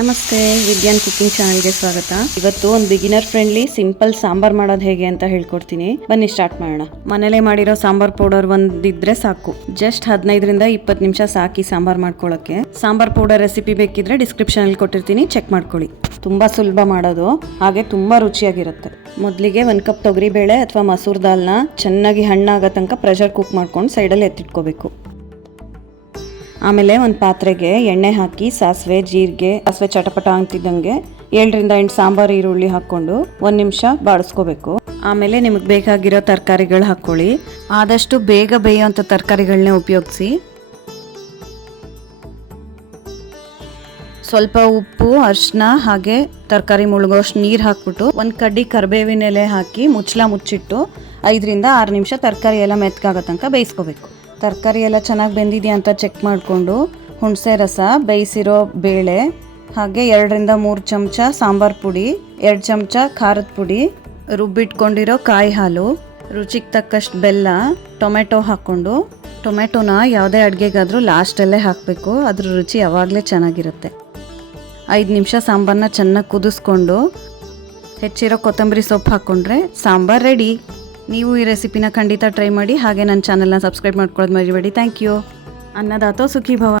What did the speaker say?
ನಮಸ್ತೆ, ವಿದ್ಯಾನ್ ಕುಕಿಂಗ್ ಚಾನಲ್ಗೆ ಸ್ವಾಗತ. ಇವತ್ತು ಒಂದು ಬಿಗಿನರ್ ಫ್ರೆಂಡ್ಲಿ ಸಿಂಪಲ್ ಸಾಂಬಾರ್ ಮಾಡೋದು ಹೇಗೆ ಅಂತ ಹೇಳ್ಕೊಡ್ತೀನಿ. ಬನ್ನಿ ಸ್ಟಾರ್ಟ್ ಮಾಡೋಣ. ಮನೇಲೆ ಮಾಡಿರೋ ಸಾಂಬಾರ್ ಪೌಡರ್ ಒಂದಿದ್ರೆ ಸಾಕು. ಜಸ್ಟ್ ಹದಿನೈದರಿಂದ ಇಪ್ಪತ್ತು ನಿಮಿಷ ಸಾಕಿ ಸಾಂಬಾರ್ ಮಾಡ್ಕೊಳ್ಳೋಕೆ ಸಾಂಬಾರ್ ಪೌಡರ್ ರೆಸಿಪಿ ಬೇಕಿದ್ರೆ ಡಿಸ್ಕ್ರಿಪ್ಷನ್ ಅಲ್ಲಿ ಕೊಟ್ಟಿರ್ತೀನಿ ಚೆಕ್ ಮಾಡ್ಕೊಳ್ಳಿ. ತುಂಬಾ ಸುಲಭ ಮಾಡೋದು, ಹಾಗೆ ತುಂಬಾ ರುಚಿಯಾಗಿರುತ್ತೆ. ಮೊದಲಿಗೆ ಒಂದು ಕಪ್ ತೊಗರಿಬೇಳೆ ಅಥವಾ ಮಸೂರ್ ದಾಲ್ನ ಚೆನ್ನಾಗಿ ಹಣ್ಣಾಗೋ ತನಕ ಪ್ರೆಷರ್ ಕುಕ್ ಮಾಡ್ಕೊಂಡು ಸೈಡಲ್ಲಿ ಎತ್ತಿಟ್ಕೋಬೇಕು. ಆಮೇಲೆ ಒಂದು ಪಾತ್ರೆಗೆ ಎಣ್ಣೆ ಹಾಕಿ, ಸಾಸಿವೆ, ಜೀರಿಗೆ, ಸಾಸಿವೆ ಚಟಪಟ ಅಂತಿದ್ದಂಗೆ ಏಳರಿಂದ ಎಂಟು ಸಾಂಬಾರು, ಈರುಳ್ಳಿ ಹಾಕ್ಕೊಂಡು ಒಂದು ನಿಮಿಷ ಬಾಡಿಸ್ಕೋಬೇಕು ಆಮೇಲೆ ನಿಮಗೆ ಬೇಕಾಗಿರೋ ತರಕಾರಿಗಳು ಹಾಕ್ಕೊಳ್ಳಿ ಆದಷ್ಟು ಬೇಗ ಬೇಯೋಂಥ ತರಕಾರಿಗಳನ್ನೇ ಉಪಯೋಗಿಸಿ. ಸ್ವಲ್ಪ ಉಪ್ಪು ಅರಿಶಿನ ಹಾಗೆ ತರಕಾರಿ ಮುಳುಗೋಷ್ಟು ನೀರು ಹಾಕ್ಬಿಟ್ಟು ಒಂದು ಕಡ್ಡಿ ಕರಿಬೇವಿನ ಎಲೆ ಹಾಕಿ ಮುಚ್ಚಲ ಮುಚ್ಚಿಟ್ಟು ಐದರಿಂದ ಆರು ನಿಮಿಷ ತರಕಾರಿ ಎಲ್ಲ ಮೆತ್ತಗಾಗೋ ತನಕ ಬೇಯಿಸ್ಕೋಬೇಕು. ತರಕಾರಿ ಎಲ್ಲ ಚೆನ್ನಾಗಿ ಬೆಂದಿದೆಯಾ ಅಂತ ಚೆಕ್ ಮಾಡಿಕೊಂಡು ಹುಣಸೆ ರಸ, ಬೇಯಿಸಿರೋ ಬೇಳೆ, ಹಾಗೆ ಎರಡರಿಂದ ಮೂರು ಚಮಚ ಸಾಂಬಾರ್ ಪುಡಿ, ಎರಡು ಚಮಚ ಖಾರದ ಪುಡಿ, ರುಬ್ಬಿಟ್ಕೊಂಡಿರೋ ಕಾಯಿ ಹಾಲು, ರುಚಿಗೆ ತಕ್ಕಷ್ಟು ಬೆಲ್ಲ, ಟೊಮೆಟೊ ಹಾಕ್ಕೊಂಡು, ಟೊಮೆಟೊನ ಯಾವುದೇ ಅಡುಗೆಗಾದರೂ ಲಾಸ್ಟಲ್ಲೇ ಹಾಕಬೇಕು, ಅದ್ರ ರುಚಿ ಯಾವಾಗಲೇ ಚೆನ್ನಾಗಿರುತ್ತೆ. ಐದು ನಿಮಿಷ ಸಾಂಬಾರನ್ನ ಚೆನ್ನಾಗಿ ಕುದಿಸ್ಕೊಂಡು, ಹೆಚ್ಚಿರೋ ಕೊತ್ತಂಬರಿ ಸೊಪ್ಪು ಹಾಕ್ಕೊಂಡ್ರೆ ಸಾಂಬಾರ್ ರೆಡಿ ನೀವು ಈ ರೆಸಿಪಿನ ಖಂಡಿತ ಟ್ರೈ ಮಾಡಿ ಹಾಗೆ ನನ್ನ ಚಾನಲ್ನ ಸಬ್ಸ್ಕ್ರೈಬ್ ಮಾಡ್ಕೊಳ್ಳೋದು ಮರಿಬೇಡಿ. ಥ್ಯಾಂಕ್ ಯು ಅನ್ನದಾತೋ ಸುಖಿ ಭವ